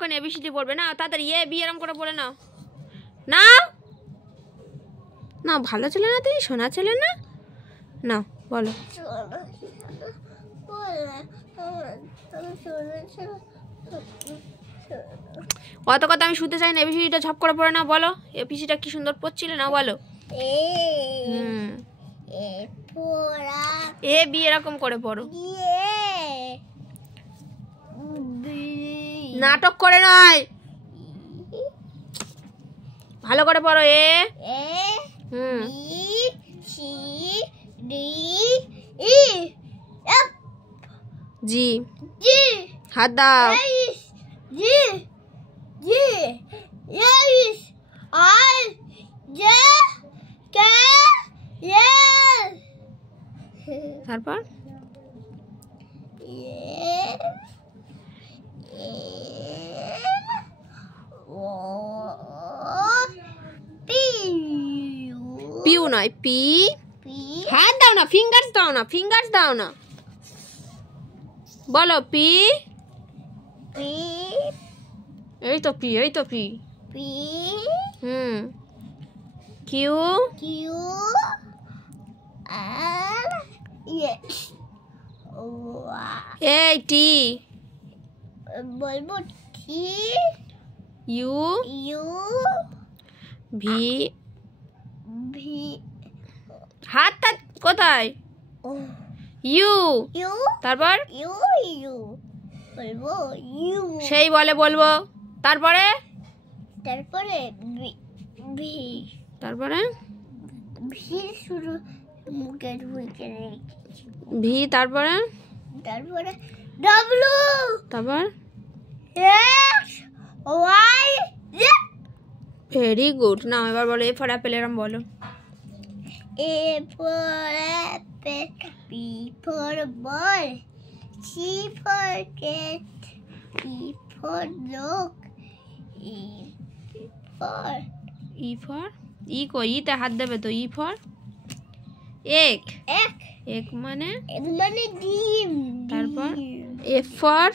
কোন এবিসিডি পড়বে না, তাড়াতাড়ি এ বি এরকম করে বলে নাও। নাও না, ভালো ছেলে না তুমি, সোনা ছেলে না। নাও বলো। অত কথা আমি শুনতে চাই না, এবিসিডিটা ঝপ করে পড়ে নাও। বলো এবিসিডিটা কি সুন্দর পড়ছিলে না, বলো। এ বি এরকম করে পড়ো, নাটক করে নয়, ভালো করে পড়ো। এ জি, হাত দাও। তারপর পিউ নয়, পি। হাত দাও না, ফিঙ্গার্স দাও না, ফিঙ্গার্স দাও না। বলো পি। এই তো পি, এই তো পি। কিউ। এই টি। বলবো টি। ইউ। ভি। হাতটা কোথায়? ইউ। তারপর বলবো ইউ। সেই বলে বলবো। তারপরে ভি। তারপরে ভি শুরু মুখে ঢুকে রেখেছি। ভি। তারপরে ডব্লু। তারপর X Y Z. Very good. Now এবার বলো এ ফর অ্যাপেল এরম বলো। A for apple, B for ball, C for cat, E for dog, E for ই কো, ইতে হাত দেবে তো। ই ফর এক। এক মানে ডিম। তারপর এফ ফর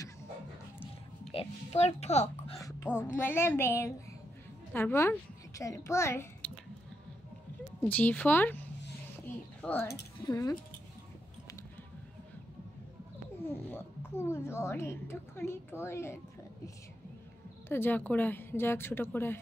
ফক, ফক মানে ব্যাগ। তারপর জি ফর খুব জ্বর, একটুখানি টয়লেট। তো যা করায়, যাক ছোট করায়।